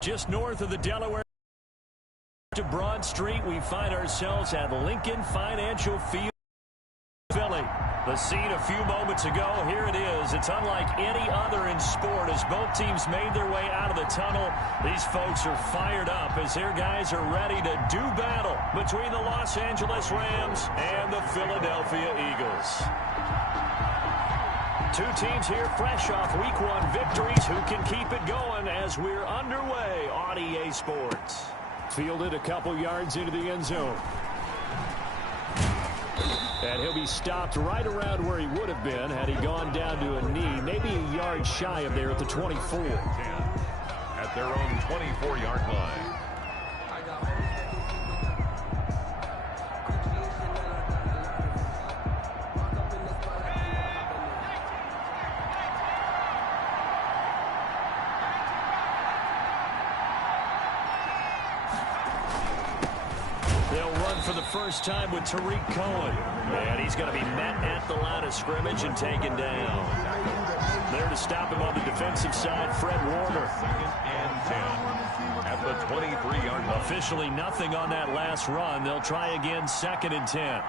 Just north of the Delaware to Broad Street, we find ourselves at Lincoln Financial Field, Philly. The scene a few moments ago, here it is. It's unlike any other in sport as both teams made their way out of the tunnel. These folks are fired up as their guys are ready to do battle between the Los Angeles Rams and the Philadelphia Eagles. Two teams here fresh off Week 1 victories. Who can keep it going as we're underway on EA Sports? Fielded a couple yards into the end zone. And he'll be stopped right around where he would have been had he gone down to a knee, maybe a yard shy of there at the 24. At their own 24-yard line. For the first time with Tariq Cohen. And he's going to be met at the line of scrimmage and taken down. There to stop him on the defensive side, Fred Warner. Second and 10 at the 23-yard line. Officially nothing on that last run. They'll try again, 2nd and 10.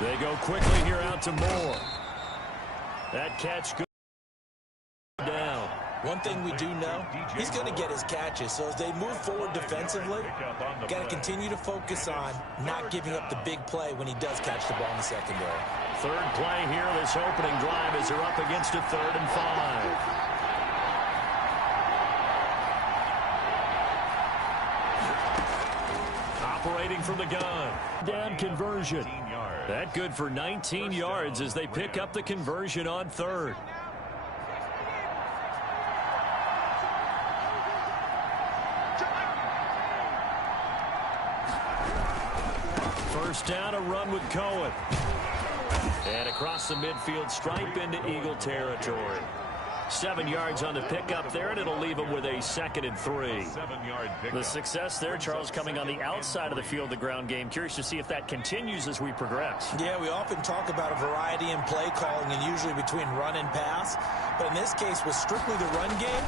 They go quickly here out to Moore. That catch good. Down. One thing we do know, he's going to get his catches. So as they move forward defensively, got to continue to focus on not giving up the big play when he does catch the ball in the secondary. Third play here, this opening drive as they're up against a 3rd and 5. Operating from the gun. Down conversion. That good for 19 yards as they pick up the conversion on 3rd. First down, a run with Cohen. And across the midfield stripe into Eagle territory. 7 yards on the pickup there, and it'll leave him with a 2nd and 3. 7-yard pickup. The success there, Charles, coming on the outside of the field, the ground game. Curious to see if that continues as we progress. Yeah, we often talk about a variety in play calling and usually between run and pass. But in this case, with strictly the run game,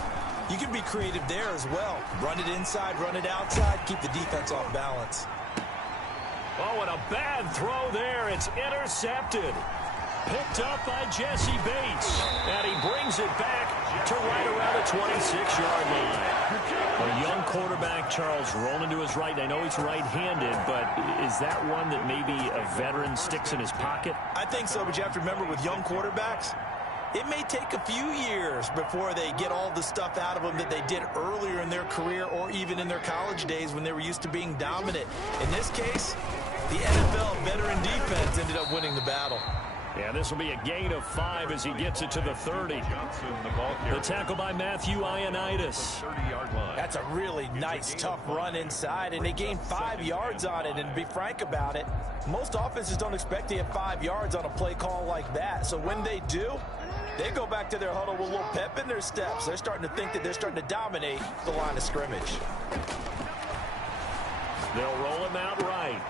you can be creative there as well. Run it inside, run it outside, keep the defense off balance. Oh, and a bad throw there. It's intercepted. Picked up by Jesse Bates. And he brings it back to right around the 26-yard line. A young quarterback, Charles, rolling to his right. I know he's right-handed, but is that one that maybe a veteran sticks in his pocket? I think so, but you have to remember with young quarterbacks, it may take a few years before they get all the stuff out of them that they did earlier in their career or even in their college days when they were used to being dominant. In this case, the NFL veteran defense ended up winning the battle. Yeah, this will be a gain of 5 as he gets it to the 30. Johnson, the tackle by Matthew Ioannidis. 30-yard line. That's a really nice, tough run inside, and they gained 5 yards on it. And to be frank about it, most offenses don't expect to get 5 yards on a play call like that. So when they do, they go back to their huddle with a little pep in their steps. They're starting to think that they're starting to dominate the line of scrimmage. They'll roll him out right.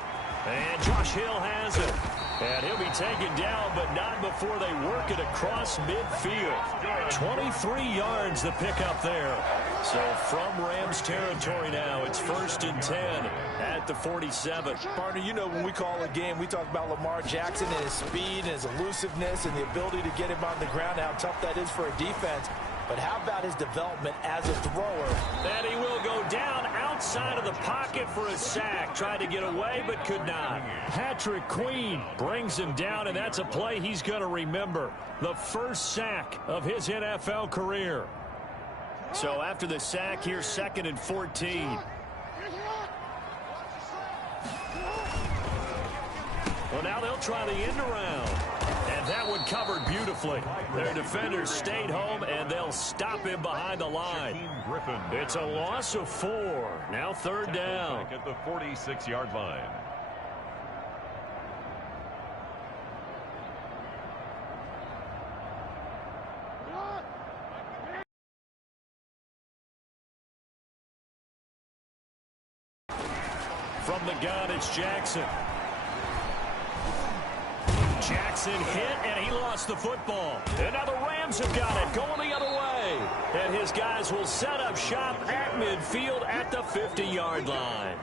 And Josh Hill has it. And he'll be taken down, but not before they work it across midfield. 23 yards the pickup there. So from Rams territory now, it's 1st and 10 at the 47. Partner, you know when we call a game, we talk about Lamar Jackson and his speed and his elusiveness and the ability to get him on the ground, how tough that is for a defense. But how about his development as a thrower? And he will go down outside of the pocket for a sack. Tried to get away, but could not. Patrick Queen brings him down, and that's a play he's going to remember. The first sack of his NFL career. So after the sack, here's 2nd and 14. Well, now they'll try the end around. And that one covered beautifully. Their defenders stayed home, and they'll stop him behind the line. It's a loss of 4. Now 3rd down. At the 46-yard line. From the gun, it's Jackson. Jackson hit, and he lost the football. And now the Rams have got it, going the other way. And his guys will set up shop at midfield at the 50-yard line.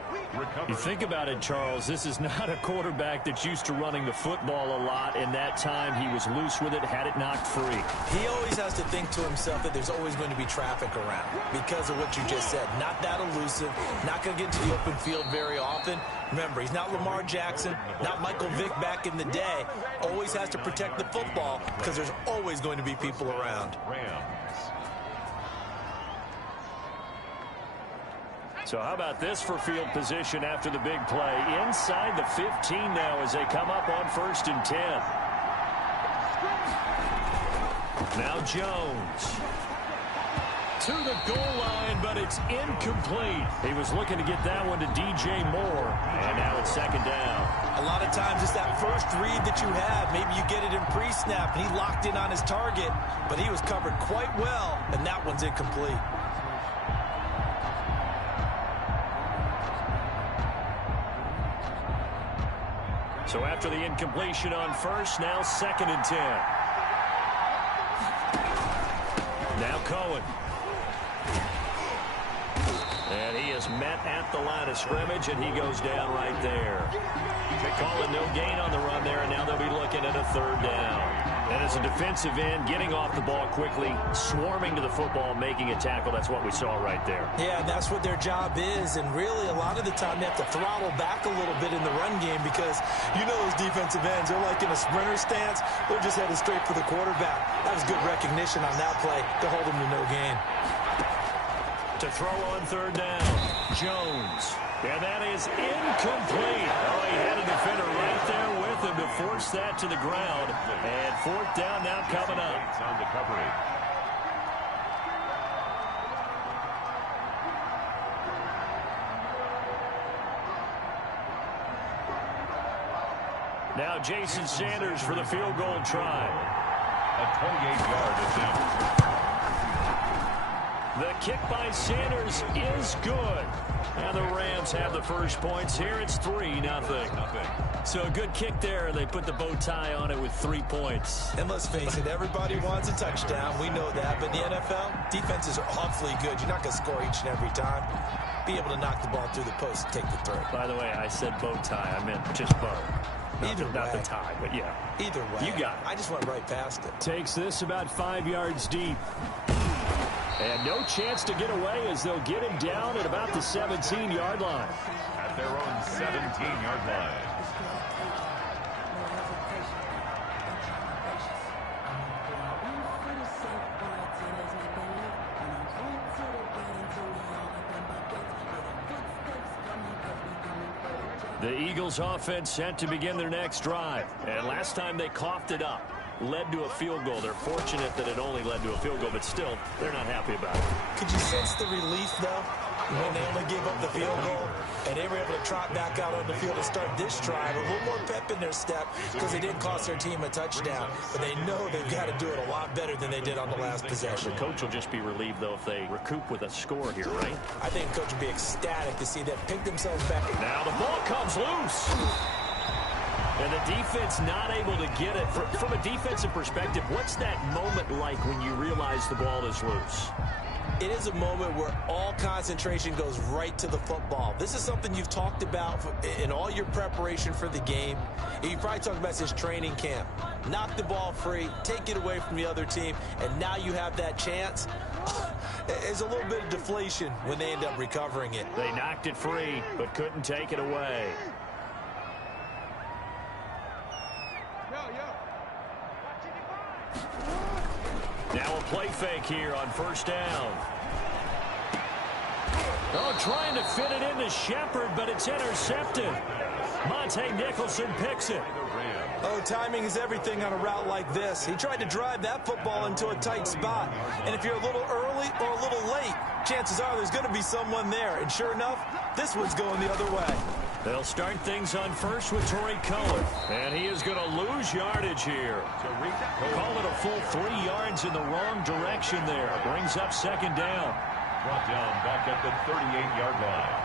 You think about it, Charles, this is not a quarterback that's used to running the football a lot. In that time, he was loose with it, had it knocked free. He always has to think to himself that there's always going to be traffic around because of what you just said. Not that elusive, not going to get into the open field very often. Remember, he's not Lamar Jackson, not Michael Vick back in the day. Always has to protect the football because there's always going to be people around. So how about this for field position after the big play? Inside the 15 now as they come up on 1st and 10. Now Jones. To the goal line, but it's incomplete. He was looking to get that one to DJ Moore, and now it's 2nd down. A lot of times it's that first read that you have. Maybe you get it in pre-snap, and he locked in on his target, but he was covered quite well, and that one's incomplete. So after the incompletion on 1st, now 2nd and 10. Now Cohen. And he is met at the line of scrimmage, and he goes down right there. They call it no gain on the run there, and now they'll be looking at a 3rd down. And as a defensive end, getting off the ball quickly, swarming to the football, making a tackle, that's what we saw right there. Yeah, and that's what their job is, and really a lot of the time they have to throttle back a little bit in the run game because you know those defensive ends, they're like in a sprinter stance, they're just headed straight for the quarterback. That was good recognition on that play to hold them to no gain. To throw on 3rd down, Jones. And that is incomplete. Oh, he had a defender right there with him to force that to the ground. And 4th down now coming up. On the coverage. Now Jason Sanders for the field goal try. A 28-yard attempt. The kick by Sanders is good. And the Rams have the first points here. It's 3-0. So a good kick there. They put the bow tie on it with 3 points. And let's face it, everybody wants a touchdown. We know that. But in the NFL, defenses are awfully good. You're not going to score each and every time. Be able to knock the ball through the post and take the throw. By the way, I said bow tie. I meant just bow. Not the tie, but yeah. Either way. You got it. I just went right past it. Takes this about 5 yards deep. And no chance to get away as they'll get him down at about the 17-yard line. At their own 17-yard line. The Eagles offense set to begin their next drive. And last time they coughed it up. Led to a field goal. They're fortunate that it only led to a field goal, but still, they're not happy about it. Could you sense the relief, though, when they only gave up the field goal and they were able to trot back out on the field and start this drive? A little more pep in their step because they didn't cost their team a touchdown, but they know they've got to do it a lot better than they did on the last possession. The coach will just be relieved, though, if they recoup with a score here, right? I think the coach will be ecstatic to see them pick themselves back. Now the ball comes loose. And the defense not able to get it. From a defensive perspective, what's that moment like when you realize the ball is loose? It is a moment where all concentration goes right to the football. This is something you've talked about in all your preparation for the game. You probably talked about this training camp. Knock the ball free, take it away from the other team, and now you have that chance. There's a little bit of deflation when they end up recovering it. They knocked it free, but couldn't take it away. Now a play fake here on 1st down. Oh, trying to fit it into Shepard, but it's intercepted. Monte Nicholson picks it. Oh, timing is everything on a route like this. He tried to drive that football into a tight spot. And if you're a little early or a little late, chances are there's going to be someone there. And sure enough, this one's going the other way. They'll start things on 1st with Torrey Cohen. And he is going to lose yardage here. Call it a full 3 yards in the wrong direction there. Brings up 2nd down. Brought down back at the 38-yard line.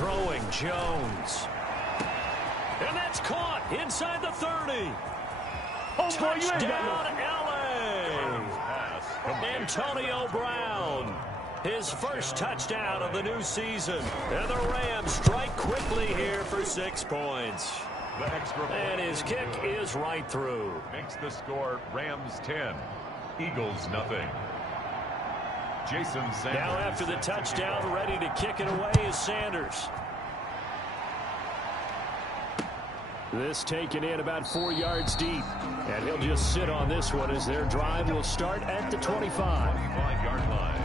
throwing, Jones. And that's caught inside the 30. Touchdown, L.A. Antonio Brown. His first touchdown of the new season. And the Rams strike quickly here for 6 points. And his kick is right through. Makes the score Rams 10, Eagles nothing. Jason Sanders. Now after the touchdown, ready to kick it away is Sanders. This taken in about 4 yards deep. And he'll just sit on this one as their drive will start at the 25. 25-yard line.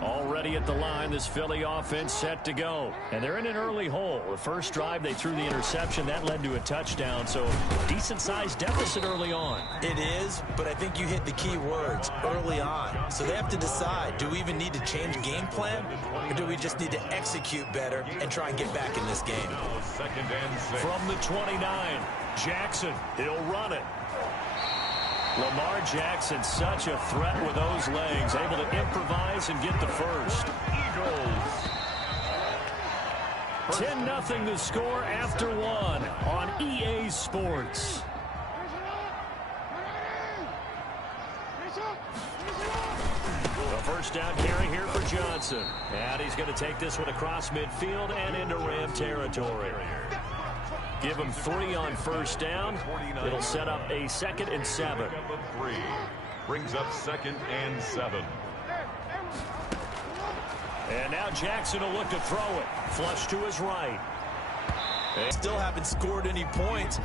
Already at the line, this Philly offense set to go. And they're in an early hole. The first drive, they threw the interception. That led to a touchdown, so decent-sized deficit early on. It is, but I think you hit the key words, early on. So they have to decide, do we even need to change game plan, or do we just need to execute better and try and get back in this game? Second and 6. From the 29, Jackson, he'll run it. Lamar Jackson, such a threat with those legs, able to improvise and get the first. Eagles. 10-0 the score after 1 on EA Sports. The first down carry here for Johnson. And he's going to take this one across midfield and into Ram territory. Give him 3 on first down. It'll set up a 2nd and 7. Brings up 2nd and 7. And now Jackson will look to throw it. Flush to his right. They still haven't scored any points.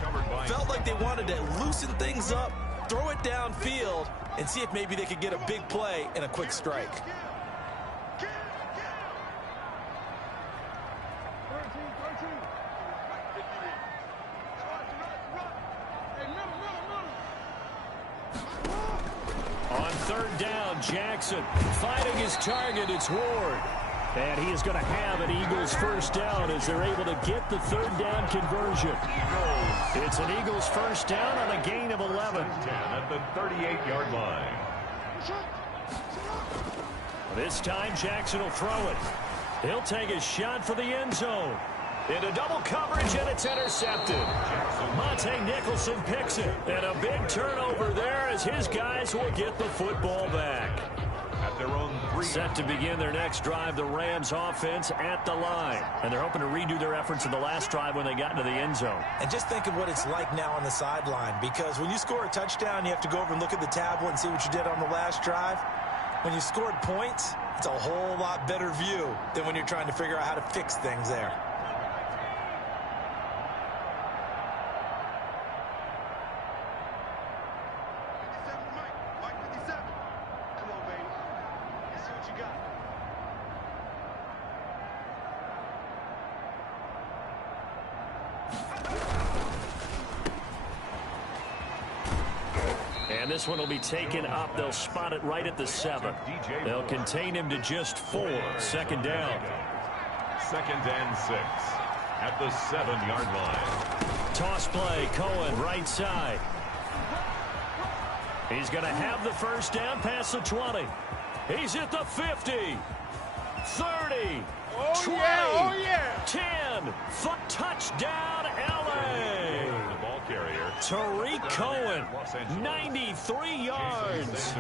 Felt like they wanted to loosen things up, throw it downfield, and see if maybe they could get a big play and a quick strike. On 3rd down, Jackson fighting his target. It's Ward. And he is going to have an Eagles first down as they're able to get the 3rd down conversion. It's an Eagles first down on a gain of 11. 10 at the 38-yard line. This time, Jackson will throw it. He'll take a shot for the end zone. Into double coverage, and it's intercepted. Monte Nicholson picks it. And a big turnover there as his guys will get the football back. At their own 3. Set to begin their next drive, the Rams offense at the line. And they're hoping to redo their efforts in the last drive when they got into the end zone. And just think of what it's like now on the sideline, because when you score a touchdown, you have to go over and look at the tablet and see what you did on the last drive. When you scored points, it's a whole lot better view than when you're trying to figure out how to fix things there. And this one will be taken up. They'll spot it right at the 7. They'll contain him to just 4. 2nd down. 2nd and 6 at the 7-yard line. Toss play, Cohen, right side. He's going to have the first down past the 20. He's at the 50. 30. 20. 10. Touchdown, L.A. The ball carrier. Tariq Cohen, 93 yards.